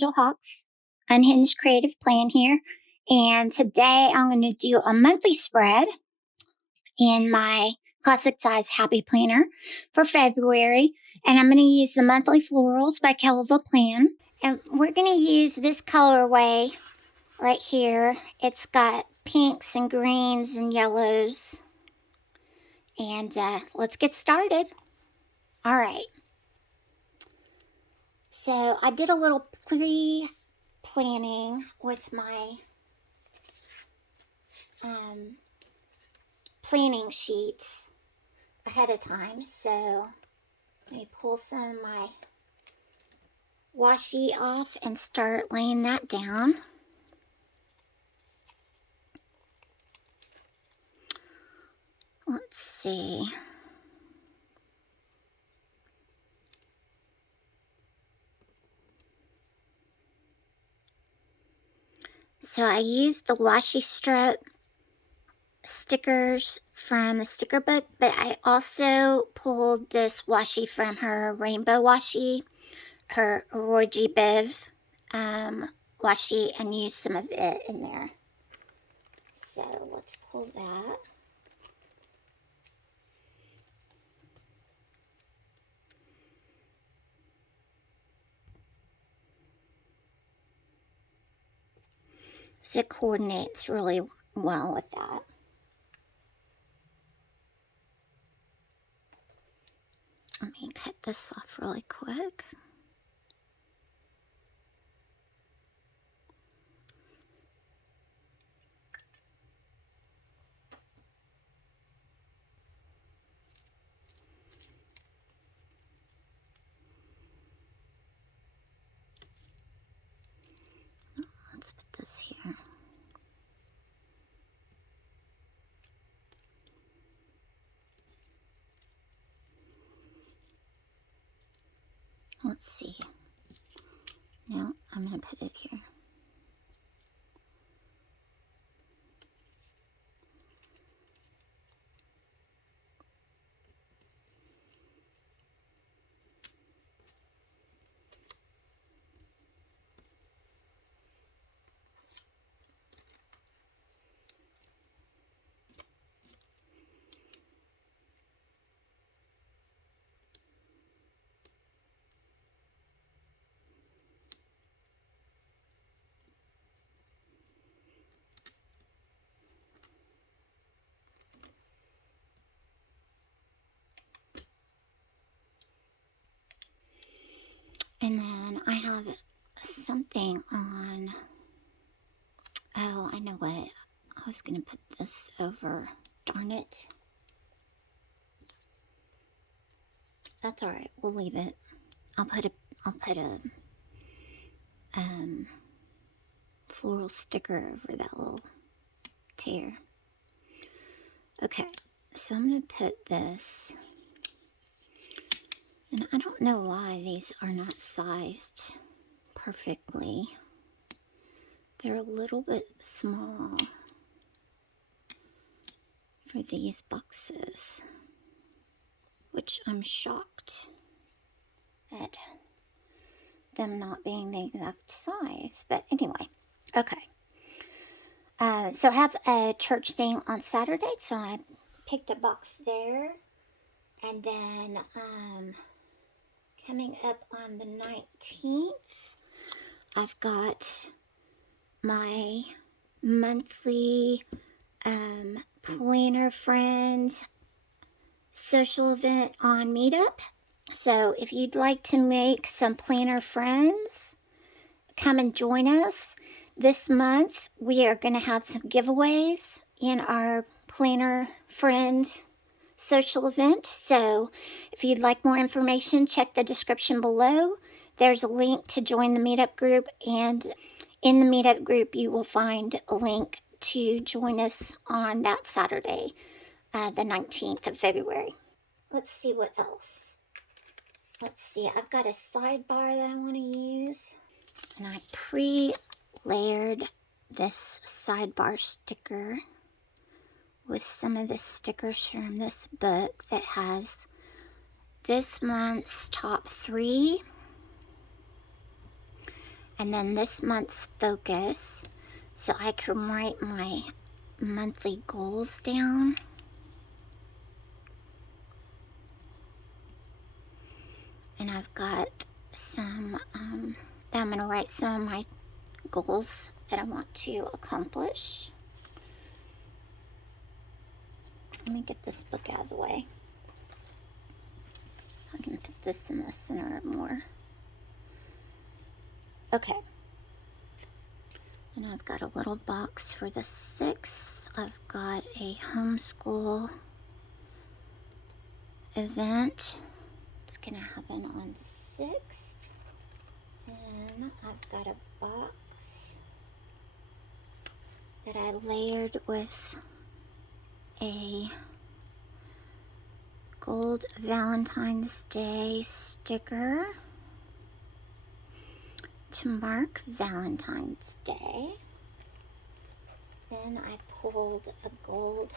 Angel Hawk's Unhinged Creative Plan here, and today I'm going to do a monthly spread in my classic size Happy Planner for February, and I'm going to use the Monthly Florals by Kelva Plan, and we're going to use this colorway right here. It's got pinks and greens and yellows, and let's get started. All right. So I did a little pre-planning with my planning sheets ahead of time. So let me pull some of my washi off and start laying that down. Let's see. So I used the washi strip stickers from the sticker book, but I also pulled this washi from her rainbow washi, her Roy Bev washi, and used some of it in there. So let's pull that. So it coordinates really well with that. Let me cut this off really quick. Let's put this here. Let's see. No, I'm going to put it here. And then I have something on, oh, I know what, I was going to put this over, darn it. That's all right, we'll leave it. I'll put a floral sticker over that little tear. Okay, so I'm going to put this, and I don't know why these are not sized perfectly. They're a little bit small for these boxes, which I'm shocked at them not being the exact size. But anyway, okay. So I have a church thing on Saturday, so I picked a box there. And then coming up on the 19th, I've got my monthly planner friend social event on Meetup. So if you'd like to make some planner friends, come and join us. This month we are going to have some giveaways in our planner friend social event. So if you'd like more information, check the description below. There's a link to join the Meetup group, and in the Meetup group you will find a link to join us on that Saturday, the 19th of February. Let's see what else. Let's see, I've got a sidebar that I want to use, and I pre-layered this sidebar sticker with some of the stickers from this book that has this month's top 3 and then this month's focus, so I can write my monthly goals down. And I've got some, that I'm going to write some of my goals that I want to accomplish. Let me get this book out of the way. I can put this in the center more. Okay. And I've got a little box for the 6th. I've got a homeschool event. It's going to happen on the 6th. Then I've got a box that I layered with a gold Valentine's Day sticker to mark Valentine's Day. Then I pulled a gold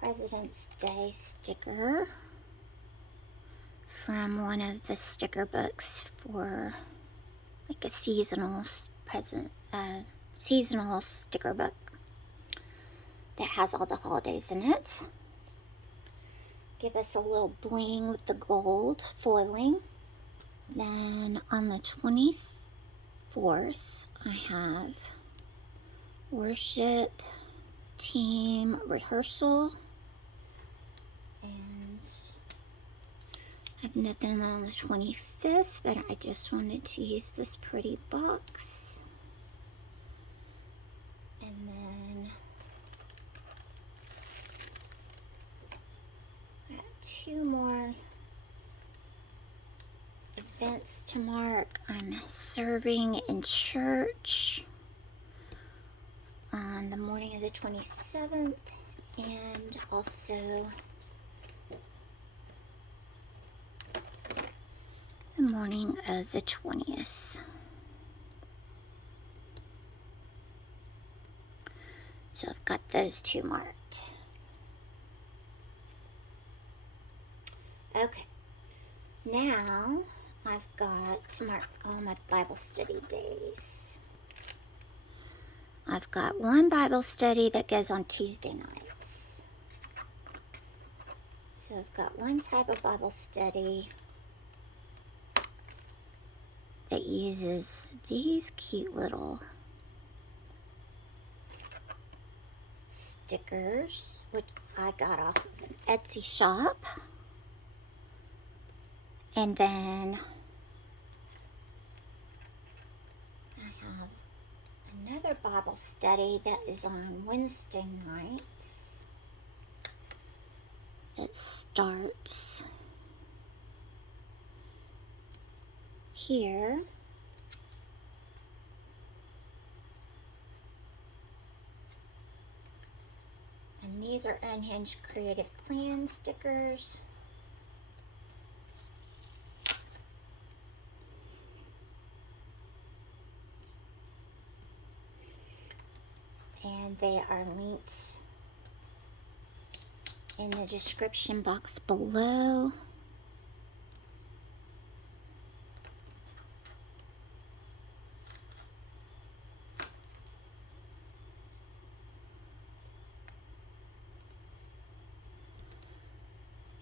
President's Day sticker from one of the sticker books for like a seasonal seasonal sticker book that has all the holidays in it. Give us a little bling with the gold foiling. Then on the 24th, I have worship team rehearsal. And I have nothing on the 25th, but I just wanted to use this pretty box. And then I have 2 more events to mark. I'm serving in church on the morning of the 27th, and also the morning of the 20th. So I've got those 2 marked. Okay, now I've got to mark all my Bible study days. I've got 1 Bible study that goes on Tuesday nights. So I've got 1 type of Bible study that uses these cute little stickers, which I got off of an Etsy shop. And then I have another Bible study that is on Wednesday nights that starts here. And these are Unhinged Creative Plan stickers. And they are linked in the description box below.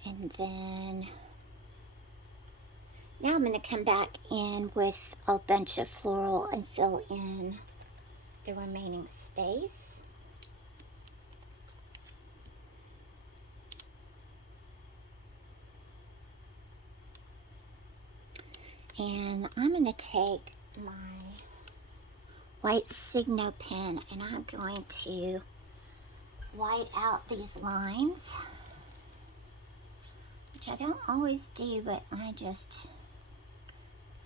And then now I'm going to come back in with a bunch of floral and fill in the remaining space. And I'm going to take my white Signo pen and I'm going to white out these lines, which I don't always do, but I just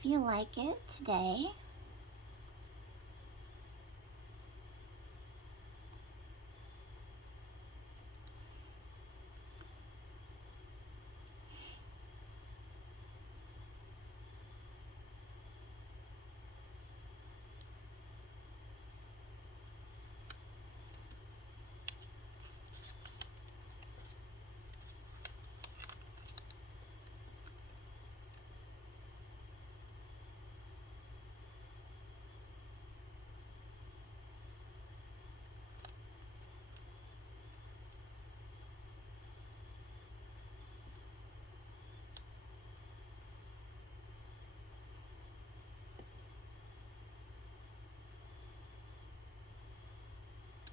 feel like it today.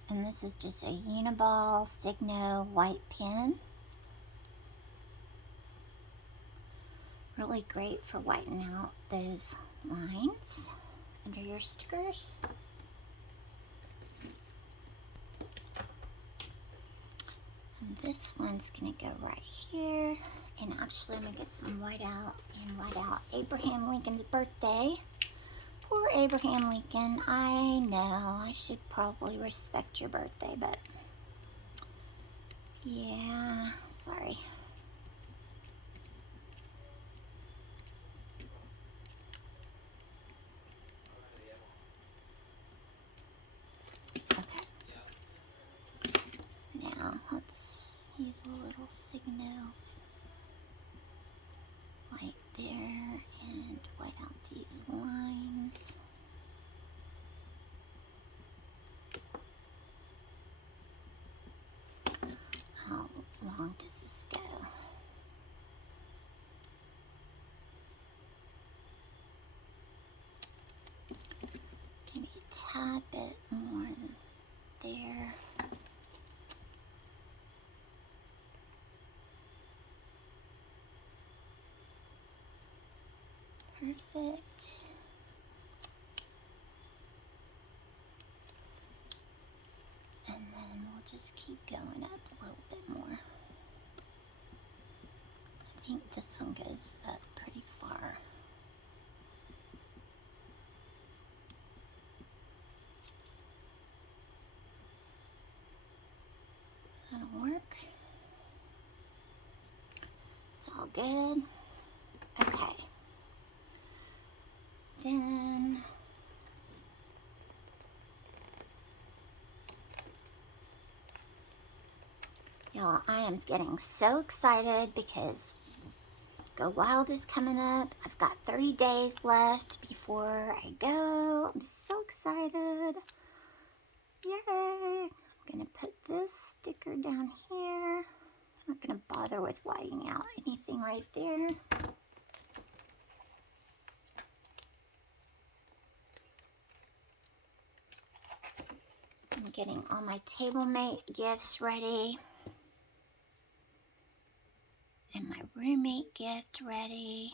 And this is just a Uniball Signo white pen. Really great for whitening out those lines under your stickers. And this one's gonna go right here. And actually I'm gonna get some white out and white out Abraham Lincoln's birthday. Poor Abraham Lincoln. I know I should probably respect your birthday, but yeah, sorry. Okay. Now let's use a little Signo white there and white out these lines. How long does this go? Maybe a tad bit more than there. Perfect. And then we'll just keep going up a little bit more. I think this one goes up pretty far. That'll work. It's all good. Okay. Then y'all, I am getting so excited because Go Wild is coming up. I've got 30 days left before I go. I'm so excited. Yay! I'm gonna put this sticker down here. I'm not gonna bother with whitening out anything right there. I'm getting all my table mate gifts ready. And my roommate gift ready.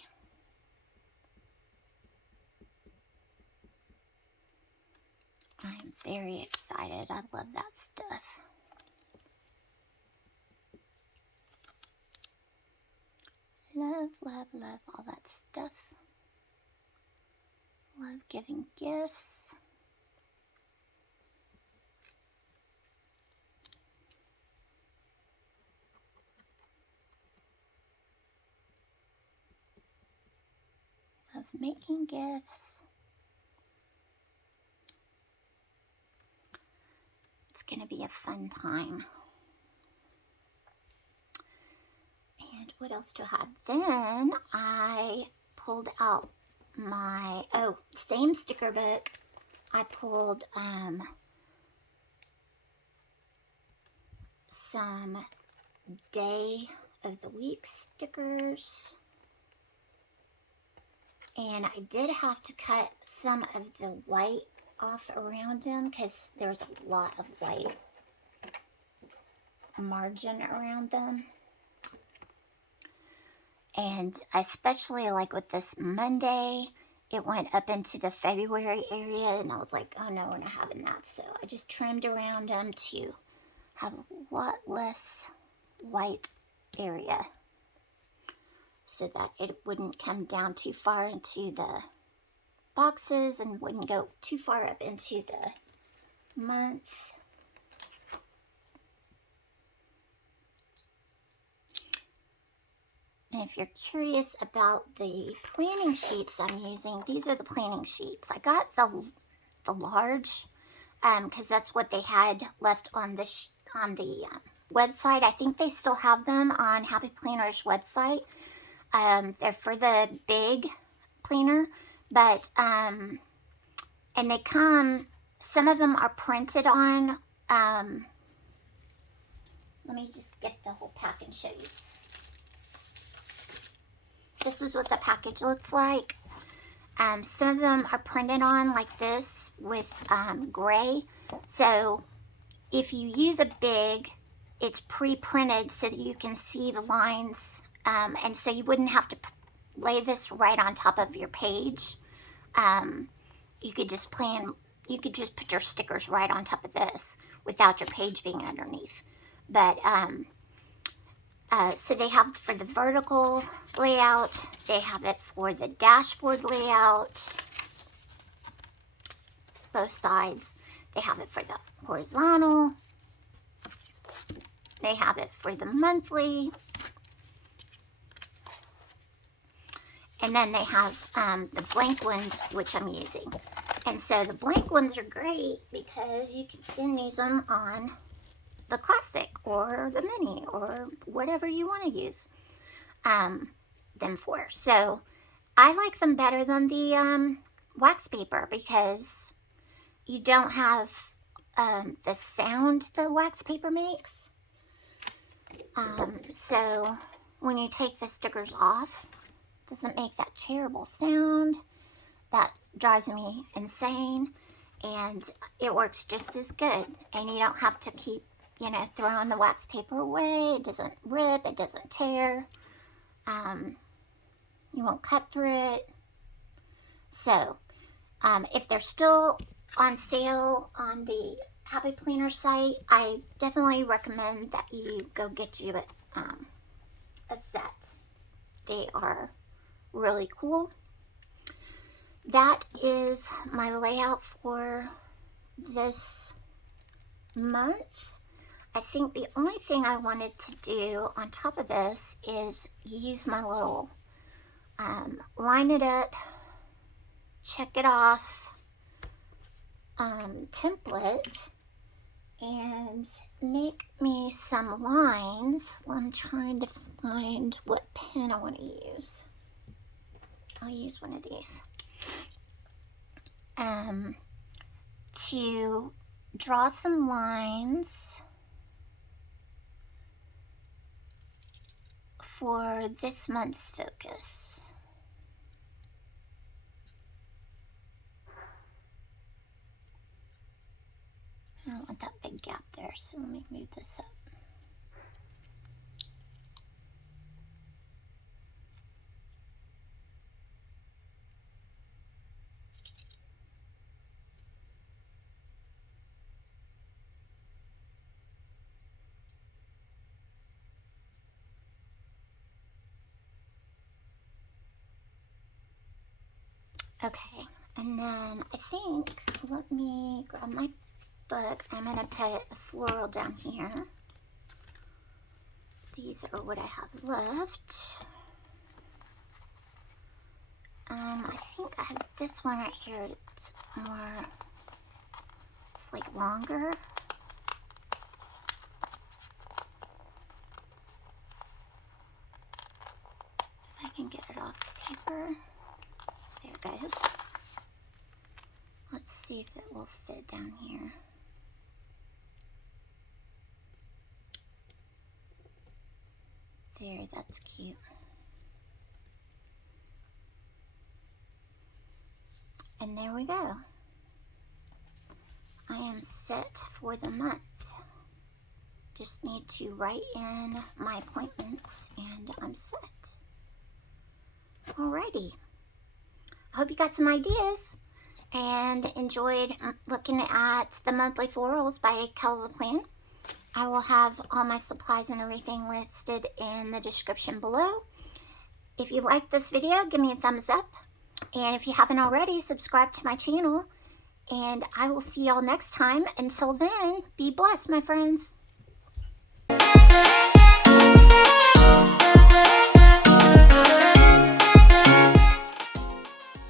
I'm very excited. I love that stuff. Love, love, love all that stuff. Love giving gifts. Love making gifts. It's going to be a fun time. And what else do I have? Then I pulled out my, same sticker book. I pulled some day of the week stickers. And I did have to cut some of the white off around them because there's a lot of white margin around them. And especially like with this Monday, it went up into the February area and I was like, oh no, we're not having that. So I just trimmed around them to have a lot less white area so that it wouldn't come down too far into the boxes and wouldn't go too far up into the month. And if you're curious about the planning sheets I'm using, these are the planning sheets. I got the large because that's what they had left on the website. I think they still have them on Happy Planner's website. They're for the big planner, but and they come. Some of them are printed on. Let me just get the whole pack and show you. This is what the package looks like. Some of them are printed on like this with gray. So if you use a big, it's pre-printed so that you can see the lines, and so you wouldn't have to lay this right on top of your page. You could just put your stickers right on top of this without your page being underneath. But so they have for the vertical layout, they have it for the dashboard layout, both sides. They have it for the horizontal. They have it for the monthly. And then they have the blank ones, which I'm using. And so the blank ones are great because you can use them on the classic or the mini or whatever you want to use them for. So I like them better than the wax paper because you don't have the sound the wax paper makes. So when you take the stickers off, it doesn't make that terrible sound that drives me insane, and it works just as good. And you don't have to keep, you know, throwing the wax paper away. It doesn't rip, it doesn't tear. You won't cut through it. So if they're still on sale on the Happy Planner site, I definitely recommend that you go get you a set. They are really cool. That is my layout for this month. I think the only thing I wanted to do on top of this is use my little line it up, check it off template and make me some lines. I'm trying to find what pen I want to use. I'll use one of these to draw some lines for this month's focus. I don't want that big gap there, so let me move this up. Okay, and then I think, let me grab my book. I'm going to put a floral down here. These are what I have left. I think I have this one right here. It's more, it's like longer. If I can get it off the paper. There it goes. Let's see if it will fit down here. There, that's cute. And there we go. I am set for the month. Just need to write in my appointments and I'm set. Alrighty. I hope you got some ideas and enjoyed looking at the monthly florals by Kelly the Plan. I will have all my supplies and everything listed in the description below. If you like this video, give me a thumbs up. And if you haven't already, subscribe to my channel. And I will see y'all next time. Until then, be blessed, my friends.